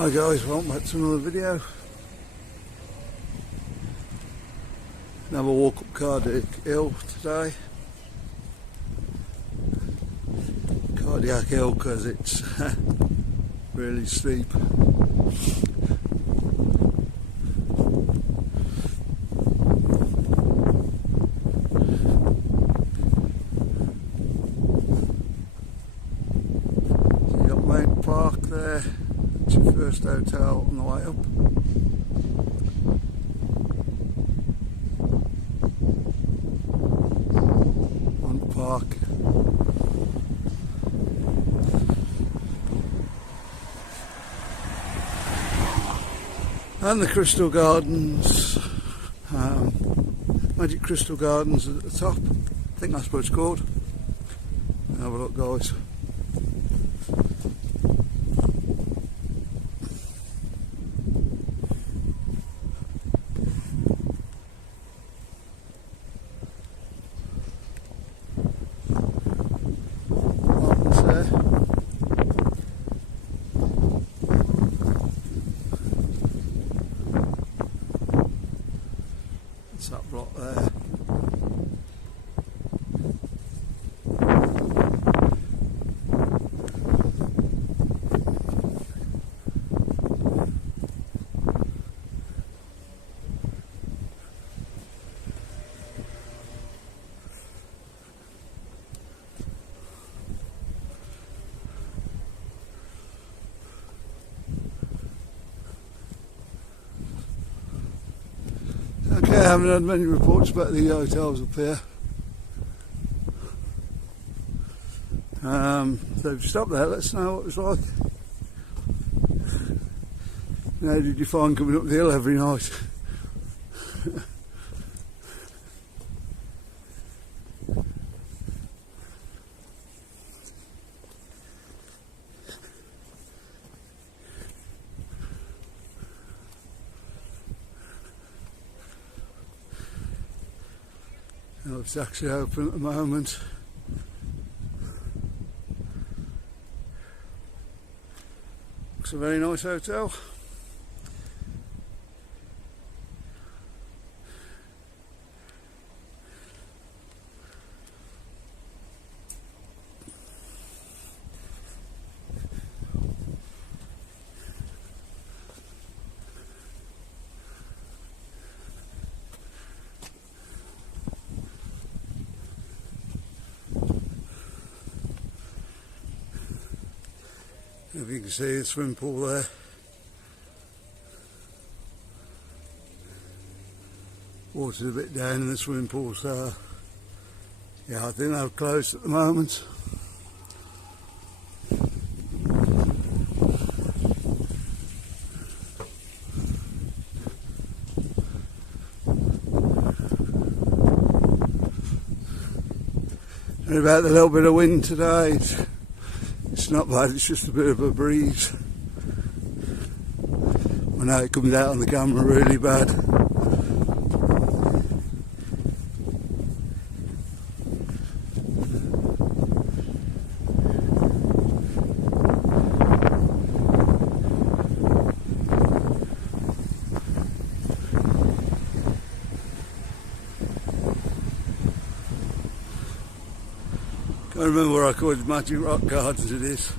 Hi guys, welcome back to another video. Another walk up Cardiac Hill today. Cardiac Hill because it's really steep. So you got Mont Park there. It's your first hotel on the way up. Mont Park. And the Crystal Gardens, Magic Crystal Gardens at the top. I think that's what it's called. Have a look, guys. It's that block there. Okay, I haven't had many reports about the hotels up here. So if you stop there, let us know what it was like. How did you find coming up the hill every night? It's actually open at the moment. Looks a very nice hotel. If you can see the swimming pool there. Water's a bit down in the swimming pool, so yeah, I think they're closed at the moment. And about the little bit of wind today. It's not bad, it's just a bit of a breeze. I know it comes out on the camera really bad. I remember where I called Magic Rock Gardens it is.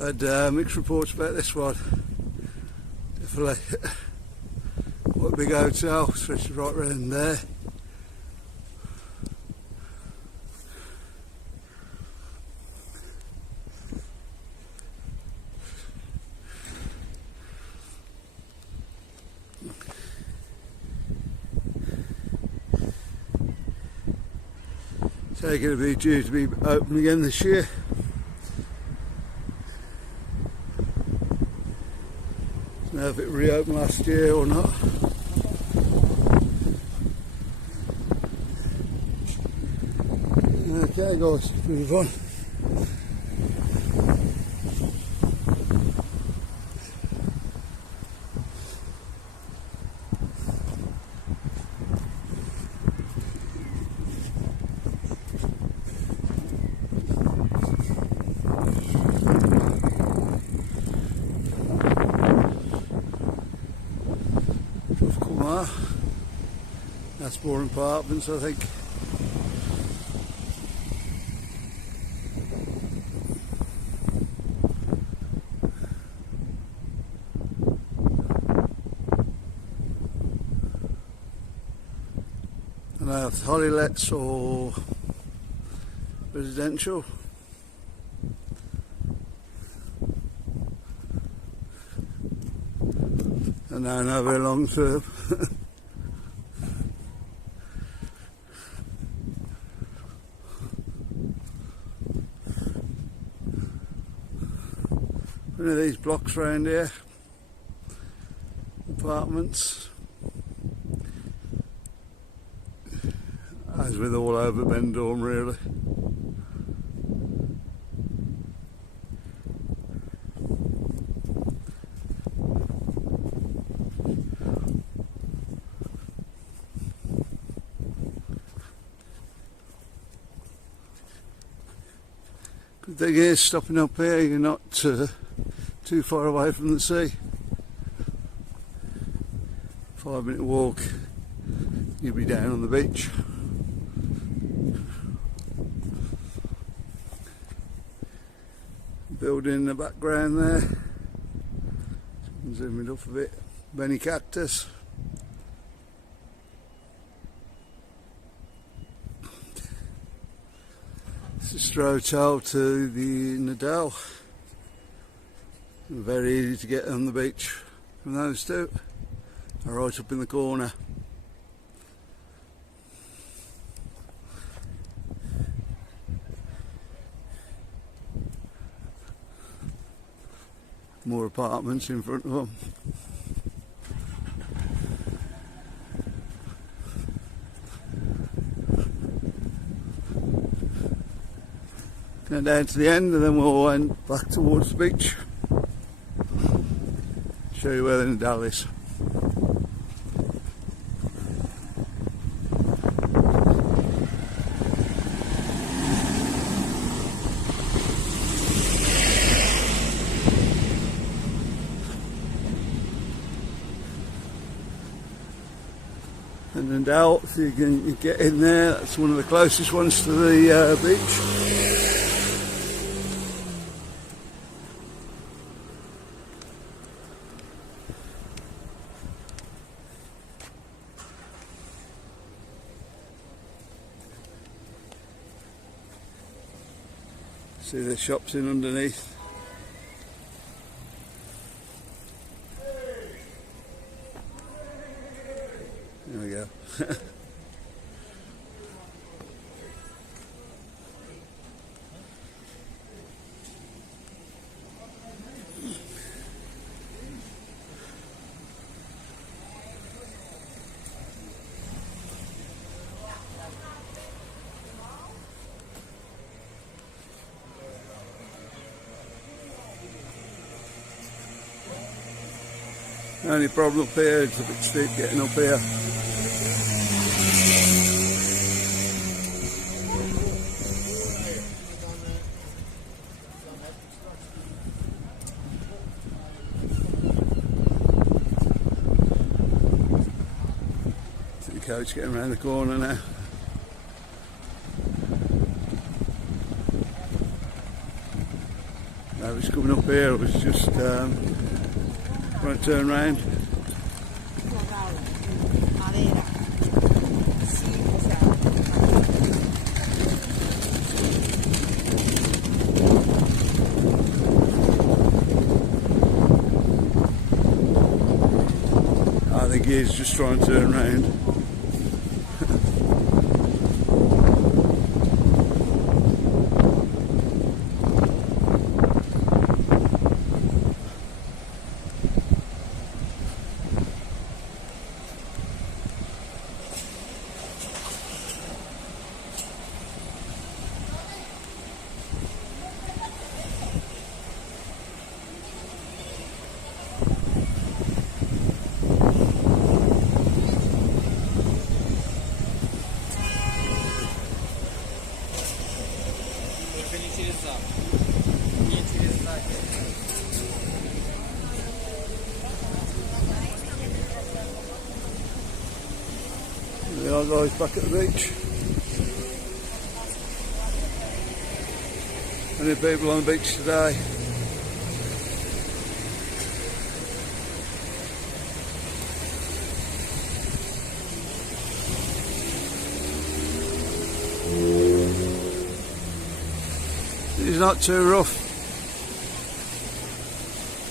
I had mixed reports about this one. Definitely what a big hotel, especially right around there. So going to be due to be open again this year. Don't know if it reopened last year or not. Okay guys, move on. That's Boring Apartments, I think. And now it's Hollylets or residential. And now no very long term. One of these blocks around here, apartments, as with all over Benidorm really. Good thing is, stopping up here, you're not too far away from the sea. 5-minute walk, you'll be down on the beach. Building in the background there. Zoom it up a bit. Benny cactus. It's a straight hotel to the Nadal. Very easy to get on the beach from those two. They're right up in the corner. More apartments in front of them. Go down to the end and then we'll end back towards the beach. Show you where the Nadal is. And Nadal, so you can get in there. That's one of the closest ones to the beach. See the shops in underneath. There we go. The only problem up here is a bit steep getting up here. See the coach getting around the corner now. I was coming up here, it was just trying to turn round. I think he is just trying to turn round. Right guys, back at the beach. Many people on the beach today. It's not too rough.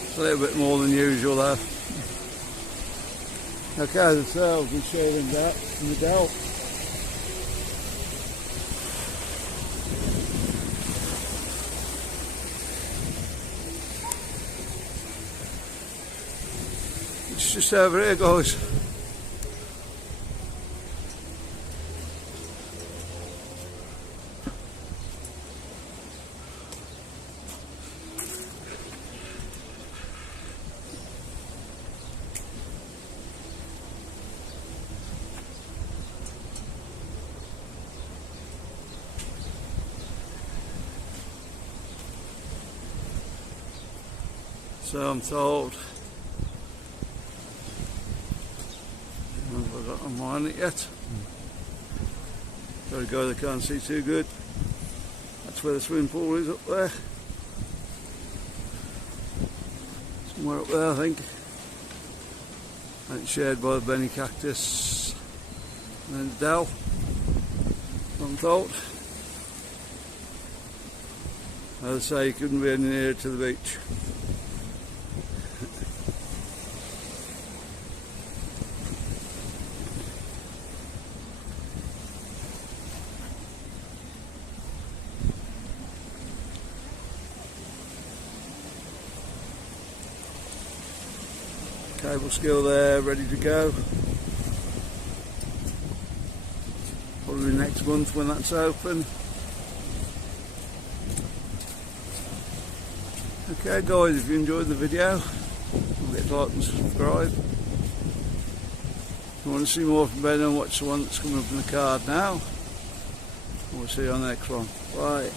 It's a little bit more than usual though. Okay, the sails are shading that in the Dell. It's just over here guys. So I'm told. I've got to mine it yet. Got a guy that can't see too good. That's where the swimming pool is, up there. Somewhere up there I think. And it's shared by the Benny cactus and then the Dell, I'm told. As I say, you couldn't be any nearer to the beach. Cable skill there, ready to go. Probably next month when that's open. Okay guys, if you enjoyed the video, don't forget to like and subscribe. If you want to see more from Benidorm, watch the one that's coming up in the card now. We'll see you on the next one. Bye.